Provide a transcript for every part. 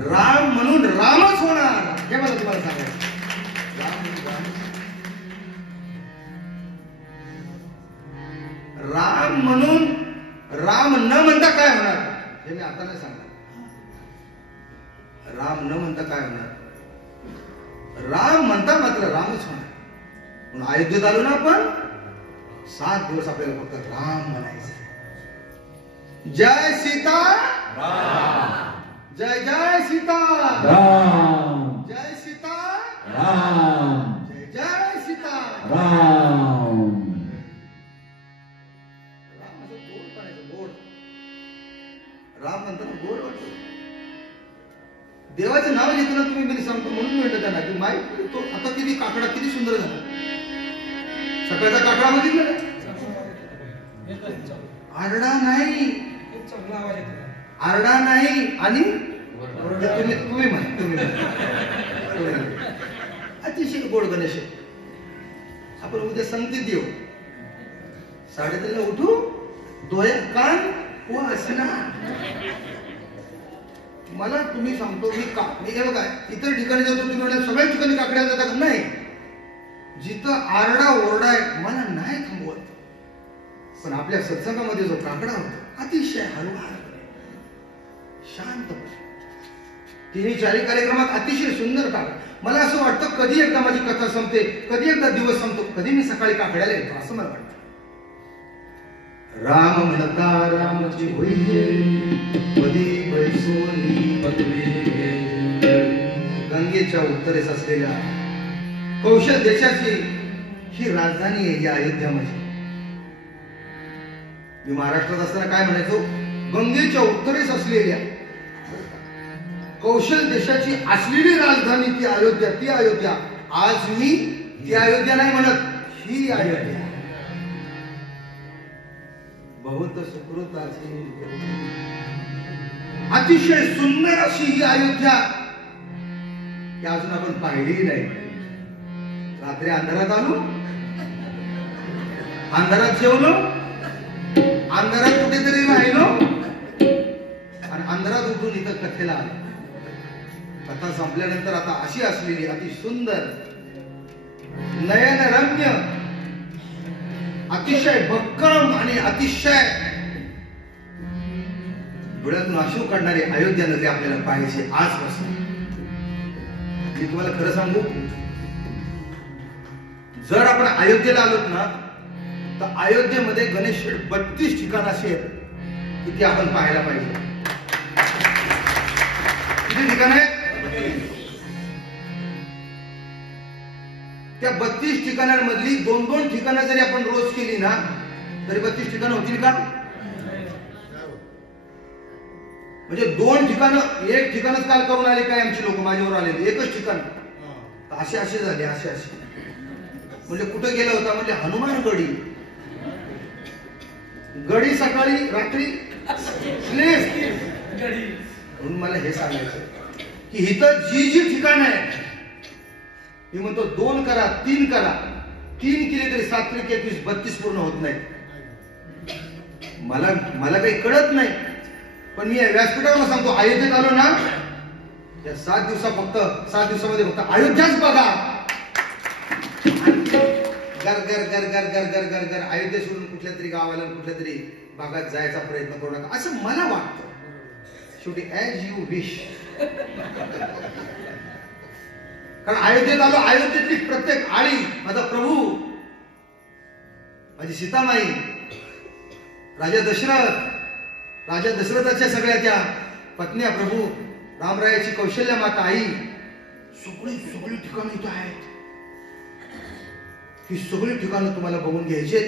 राम म्हणून रामच होणार हे मला तुम्हाला सांगायचं. राम म्हणून राम न म्हणता काय होणार हे मी आता नाही सांगणार. राम न म्हणता काय होणार, राम म्हणता मात्र रामच होणार. म्हणून अयोध्येत आलो ना आपण, 7 दिवस आपल्याला फक्त राम म्हणायचं. जय सीता राम, जय जय सीता राम, जय सीता राम, जय जय सीता राम. राम असं गोड करायचं, गोड. राम नंतर गोड वाटतो. देवाचं नाव घेताना तुम्ही मी सांगतो म्हणून मी म्हणतो त्यांना की माहिती तो आता किती काकडा किती सुंदर झाला. सकाळचा काकडा बघितला ना, आरडा नाही, आरडा नाही आणि तुम्ही अतिशय गोड गणेश. आपण उद्या संगतीत येऊ, 3:30 उठू, डोळे कान व असणार. मला तुम्ही सांगतो मी हे बघा इतर ठिकाणी जातो तुम्ही म्हणा सगळ्या ठिकाणी काकड्या जातात नाही, जिथं आरडा ओरडा आहे मला नाही थांबवत. पण आपल्या सत्संगामध्ये जो काकडा होता अतिशय हळूवारपणे शांतपणे 3-4 कार्यक्रमात अतिशय सुंदर काकडा. मला असं वाटतं कधी एकदा माझी कथा संपते, कधी एकदा दिवस संपतो, कधी मी सकाळी काकड्याला येतो असं मला वाटतं. राम म्हणता रामची होईये पदी बैसोनी पदवी. गंगेच्या उत्तरेस असलेल्या कौशल देशाची ही राजधानी आहे या अयोध्या. म्हणजे मी महाराष्ट्रात असताना काय म्हणायचो, गंगेच्या उत्तरेस असलेल्या कौशल देशाची असलेली राजधानी ती अयोध्या. ती अयोध्या आज मी ती अयोध्या नाही म्हणत, ही अयोध्या. बहुत सुकृताची अतिशय सुंदर अशी ही अयोध्या की अजून आपण पाहिली नाही. रात्री अंधारात आलो, अंधारात जेवलो, अंधारात कुठेतरी राहिलो आणि अंधारात उठून इथं कथेला आलो. कथा संपल्यानंतर आता अशी असलेली अति सुंदर नयनरम्य अतिशय भक्कम आणि अतिशय डोळ्यातून अश्रू काढणारी अयोध्या नगरी आपल्याला पाहायची आजपासून. मी तुम्हाला खरं सांगू, जर आपण अयोध्येला आलोत ना तर अयोध्येमध्ये गणेश 32 ठिकाण असे आहेत की ते आपण पाहायला पाहिजे. किती ठिकाण आहेत? त्या 32 ठिकाणांमधली 2-2 ठिकाणं जरी आपण रोज केली ना तरी 32 ठिकाणं होतील का? म्हणजे 2 ठिकाणं, एक ठिकाणच काल करून आले काय आमची लोक माझ्यावर आलेले, एकच ठिकाण असे झाले. असे म्हणजे कुठे गेला होता म्हणजे हनुमान गडी. गडी सकाळी रात्री म्हणून मला हे सांगायचं की इथं जी ठिकाण आहे मी म्हणतो 2 करा, 3 करा. 3 केले तरी 7 × 21 32 पूर्ण होत नाही. मला काही कळत नाही, पण मी व्यासपीठावर सांगतो अयोध्येत आलो ना या 7 दिवसामध्ये फक्त अयोध्याच बघा. गर गर गर गर गर गर गर गर अयोध्या सोडून कुठल्या तरी गावाला कुठल्या तरी भागात जायचा प्रयत्न करू नका असं मला वाटतं. शेवटी ऍज यू विश. कारण अयोध्येत आलो, अयोध्येतली प्रत्येक आळी माझा प्रभू, माझी सीतामाई, राजा दशरथाच्या सगळ्या त्या पत्न्या, प्रभू रामरायाची कौशल्य माता आई, सगळी ठिकाणं इथं आहेत. ही सगळी ठिकाणं तुम्हाला बघून घ्यायचे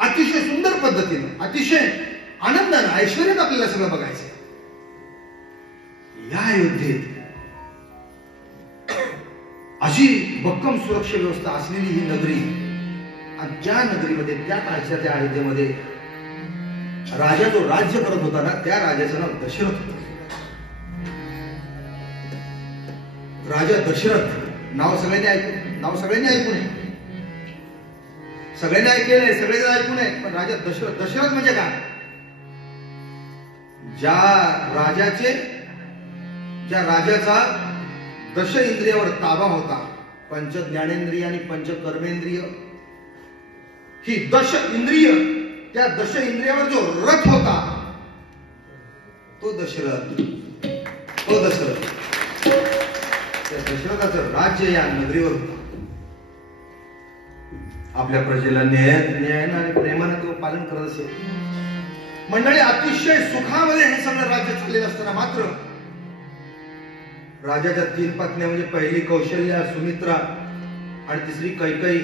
अतिशय सुंदर पद्धतीनं, अतिशय आनंदानं, ऐश्वर्यात आपल्याला सगळं बघायचं. या अयोध्येत अशी भक्कम सुरक्षा व्यवस्था असलेली ही नगरी आणि त्या नगरीमध्ये त्या काळच्या त्या अयोध्येमध्ये राजा जो राज्य करत होता ना त्या राजाचं नाव दशरथ होतं. राजा दशरथ नाव सगळ्यांनी ऐकू नये, सगळ्यांनी ऐकलेलं, सगळेजण ऐकू नये, पण राजा दशरथ म्हणजे काय? ज्या राजाचे त्या राजाचा दश इंद्रियावर ताबा होता. पंच ज्ञानेंद्रिय आणि पंच कर्मेंद्रिय ही दश इंद्रिय, त्या दश इंद्रियावर जो रथ होता तो दशरथ. त्या दशरथाचं राज्य या नगरीवर होतं. आपल्या प्रजेला न्यायानं आणि प्रेमानं तो पालन करत असे. मंडळी, अतिशय सुखामध्ये हे सगळं राज्य चाललेलं असताना मात्र राजाच्या 3 पत्न्या म्हणजे पहिली कौशल्या, सुमित्रा आणि तिसरी कैकेयी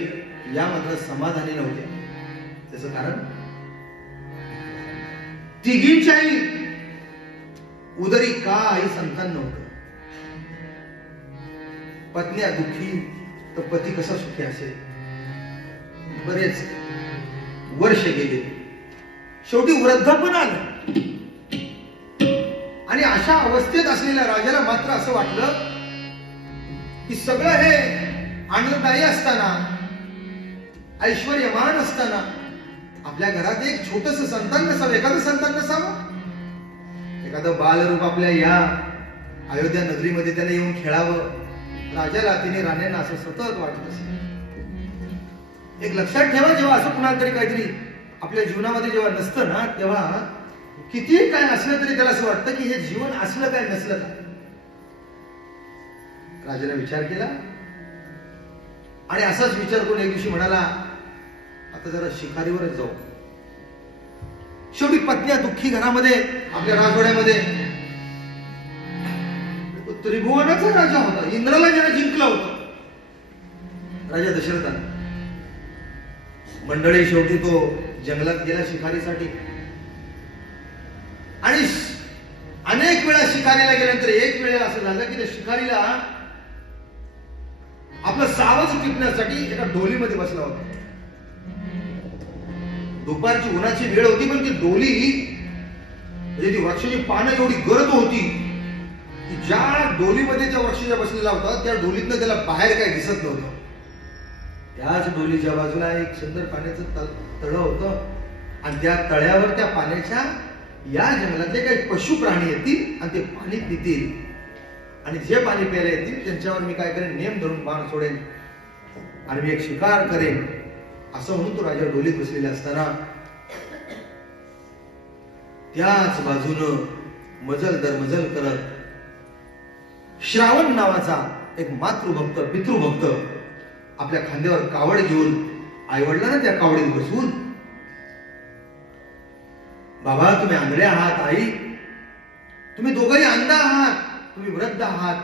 या मात्र समाधानी नव्हत्या. त्याचं कारण तिघींच्याही उदरी काही संतान नव्हतं. पत्न्या दुःखी तर पती कसा सुखी असेल. बरेच वर्ष गेले, शेवटी वृद्धापण आलं आणि अशा अवस्थेत असलेल्या राजाला मात्र असं वाटलं की सगळं हे आनंददायी असताना, ऐश्वर्यमान असताना आपल्या घरात एक छोटस संतान नसावं, एखादं संतान नसावं, एखादं बालरूप आपल्या या अयोध्या नगरीमध्ये त्याने येऊन खेळावं. राजाला, तिने राण्यांना असं सतत वाटत असे. एक लक्षात ठेवा, जेव्हा असं कुणाला तरी काहीतरी आपल्या जीवनामध्ये जेव्हा नसतं ना, तेव्हा किती काय असलं तरी त्याला असं वाटतं की हे जीवन असलं काय नसलं काय. राजाने विचार केला आणि असाच विचार करून एक दिवशी म्हणाला, आता जरा शिकारीवरच जाऊ. शेवटी पत्न्या दुःखी घरामध्ये, आपल्या राजवाड्यामध्ये त्रिभुवनाचा राजा होता, इंद्राला ज्याने जिंकलं होतं, राजा दशरथाने. मंडळी, शेवटी तो जंगलात गेला शिकारीसाठी आणि अनेक वेळा शिकारीला गेल्यानंतर एक वेळेला असं झालं की त्या शिकारीला आपलं सावज टिपण्यासाठी एका डोलीमध्ये बसला होता. दुपारची उन्हाची वेळ होती, पण ती डोली म्हणजे ती वृक्षाची पानं एवढी गरज होती की ज्या डोलीमध्ये त्या वृक्षाच्या बसलेला होता त्या डोलीतनं त्याला बाहेर काही दिसत नव्हतं. त्याच डोलीच्या बाजूला एक सुंदर पाण्याचं तळं होतं आणि त्या तळ्यावर त्या पाण्याच्या या जंगलातले काही पशु प्राणी येतील आणि ते पाणी पितील आणि जे पाणी प्यायला येतील त्यांच्यावर मी काय करेन, नेम धरून बाण सोडेन आणि मी एक शिकार करेन. असं म्हणून तो राजा डोलीत बसलेला असताना त्याच बाजूनं मजल दर मजल करत श्रावण नावाचा एक मातृभक्त, पितृभक्त आपल्या खांद्यावर कावड घेऊन आईवडिलांना त्या कावडीत बसवून, बाबा तुम्ही आंधळे आहात, आई तुम्ही दोघंही अंध आहात, तुम्ही वृद्ध आहात,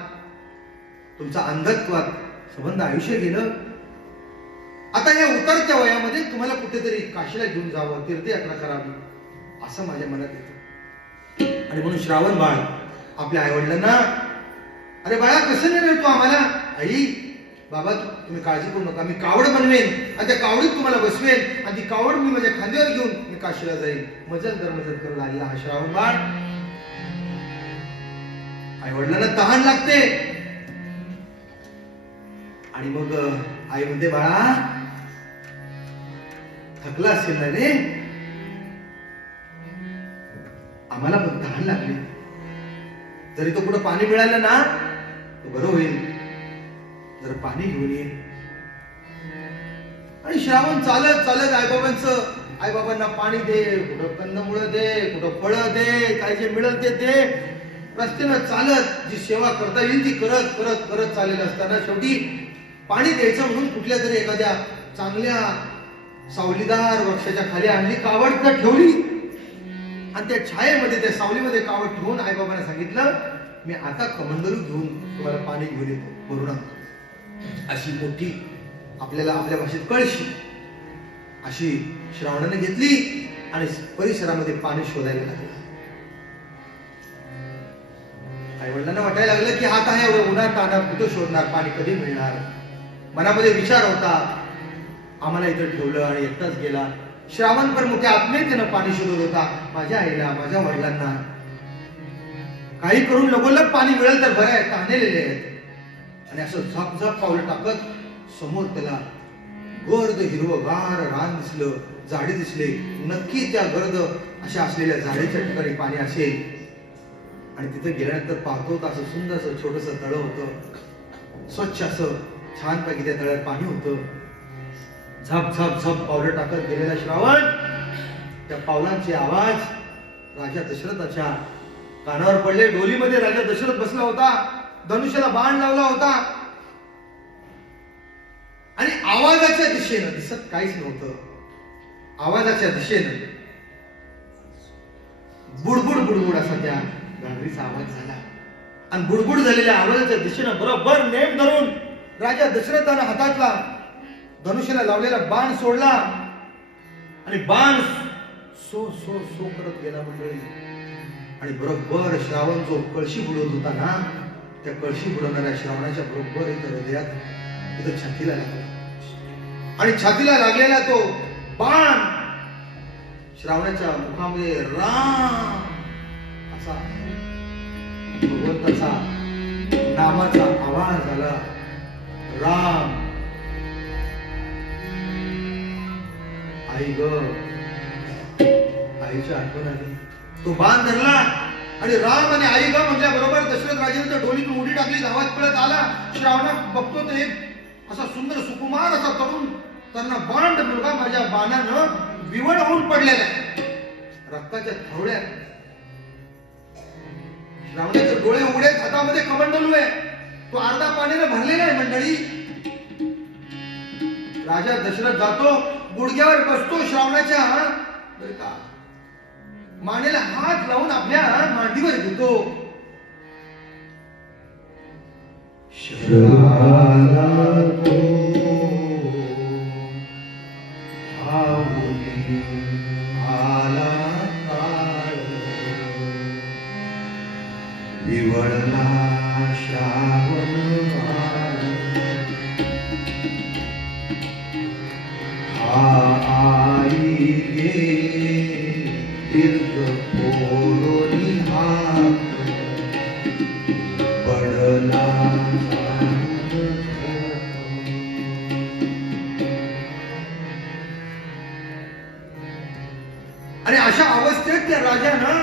तुमचा अंधत्वात संबंध आयुष्य गेलं, आता या उतरत्या वयामध्ये तुम्हाला कुठेतरी काशीला घेऊन जावं, तीर्थयात्रा करावी असं माझ्या मनात येतं. आणि म्हणून श्रावण बाळ आपल्या आईवडिलांना, अरे बाळा कसं नेणार तू आम्हाला. आई बाबा तुम्ही काळजी करू नका, मी कावड बनवेन आणि त्या कावडीत तुम्हाला बसवेन आणि ती कावड मी माझ्या खांद्यावर घेऊन मी काशीला जाईल. मजल दर मजल करू लागला हा श्रावण बाळ. आई वडिलांना तहान लागते आणि मग आई म्हणते, बाळा थकला असेल ना रे, आम्हाला पण तहान लागली, जरी तो कुठं पाणी मिळालं ना तर बरं होईल, जर पाणी घेऊन ये. आणि श्रावण चालत चालत आईबाबांना पाणी दे, कुठं कंदमुळं दे, कुठं फळं दे, काय जे मिळेल ते दे, रस्त्यानं चालत जी सेवा करता येईल ती करत करत करत चाललेलं असताना शेवटी पाणी द्यायचं म्हणून कुठल्या तरी एखाद्या चांगल्या सावलीदार वृक्षाच्या खाली आणली, कावड तर ठेवली आणि त्या छायेमध्ये, त्या सावलीमध्ये कावड ठेवून आईबाबांना सांगितलं, मी आता कमंडलू घेऊन तुम्हाला पाणी घेऊन येतो भरून आणतो. अशी मोठी आपल्याला आपल्या भाषेत कळशी अशी श्रावणाने घेतली आणि परिसरामध्ये पाणी शोधायला लागलं. आईवडिलांना वाटायला लागलं की आता हे एवढं उन्हात तानात कुठं शोधणार पाणी, कधी मिळणार. मनामध्ये विचार होता, आम्हाला इथं ठेवलं आणि एकटाच गेला. श्रावण पण मोठ्या आत्मीयतेनं पाणी शोधत होता. माझ्या आईला, माझ्या वडिलांना काही करून लगोलग पाणी मिळेल तर बरं आहे, ताणलेले आहेत. आणि असं झपझप पावलं टाकत समोर त्याला गर्द हिरवगार रान दिसलं, झाडे दिसले. नक्की त्या गर्द अशा असलेल्या झाडीच्या ठिकाणी पाणी असेल. आणि तिथे गेल्यानंतर पाहतो तर असं सुंदर असं छोटस तळ होतं, स्वच्छ असं छानपैकी त्या तळ्यात पाणी होतं. झप झप झप पावलं टाकत गेलेला श्रावण, त्या पावलांचे आवाज राजा दशरथाच्या कानावर पडले. डोलीमध्ये राजा दशरथ बसला होता, धनुष्याला बाण लावला होता आणि आवाजाच्या दिशेनं, दिसत काहीच नव्हतं, आवाजाच्या दिशेनं बुडबुड बुडबुड असा त्या घागरीचा आवाज झाला. आणि बुडबुड झालेल्या आवाजाच्या दिशेनं बरोबर नेम धरून राजा दशरथानं हातातला धनुष्याला लावलेला बाण सोडला आणि बाण सो सो सो करत गेला मंडळी. आणि बरोबर श्रावण जो कळशी बुडवत होता ना, त्या कळशी बुडवणाऱ्या श्रावणाच्या बरोबर इथं हृदयात, इथं छातीला लागला. आणि छातीला लागलेला तो बाण श्रावणाच्या मुखामध्ये राम असा भगवंताचा नामाचा आवाज आला. राम. आई ग, आईची आठवण आली. तो बाण धरला आणि राम आणि आई ग म्हटल्या बरोबर दशरथ राजेंच्या डोलीतून उडी टाकली, गावात पळत आला. श्रावणात बघतो तर एक असा सुंदर सुकुमार असा तरुण त्यांना बाण मुलगा माझ्या बाणानं विवळ होऊन पडलेला आहे, रक्ताच्या थोड्यात. श्रावणाचे डोळे उघडे, हातामध्ये कमंडलू आहे, तो अर्धा पाण्याने भरलेला आहे मंडळी. राजा दशरथ जातो, गुडघ्यावर बसतो, श्रावणाच्या बरं का मानेला हात लावून आपल्या मांडीवर घेतो. शरणाला तो आला काळ, विवळला श्रावण काळ. आई गे दीर्घ पोरोनी हात पडला. आणि अशा अवस्थेत त्या राजानं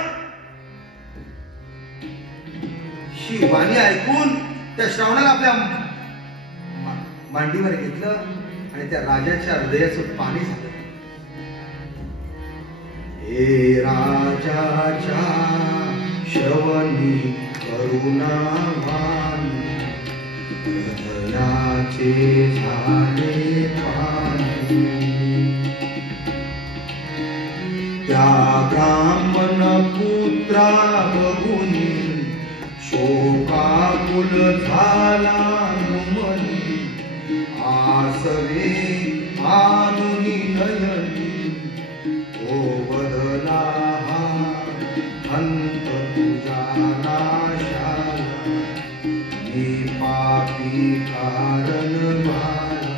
शिवानी ऐकून त्या श्रावणाला आपल्या मांडीवर घेतलं आणि त्या राजाच्या हृदयाचं पाणी झालं. हे राजाच्या श्रवणी करुणावाणी, हृदयाचे झाले पाणी. त्या ब्राह्मण पुत्रा बघुनी शोकाकुल झाला नुमनी. आसवे आनुनी नयनी, ओ वदला हा अंत तुझा नाशाला. मी पापी कारण माला,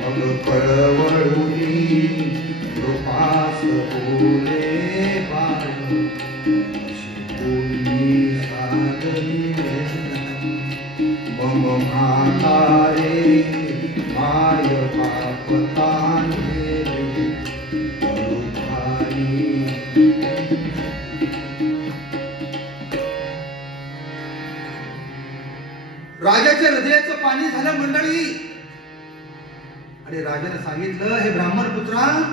मग कळवळुनी कृपास बोले बाळ. शिकूनी साधनी मम म्हातारे माय पापताने. राजाच्या हृदयाचं पाणी झालं मंडळी. आणि राजाने सांगितलं, हे ब्राह्मण पुत्रा,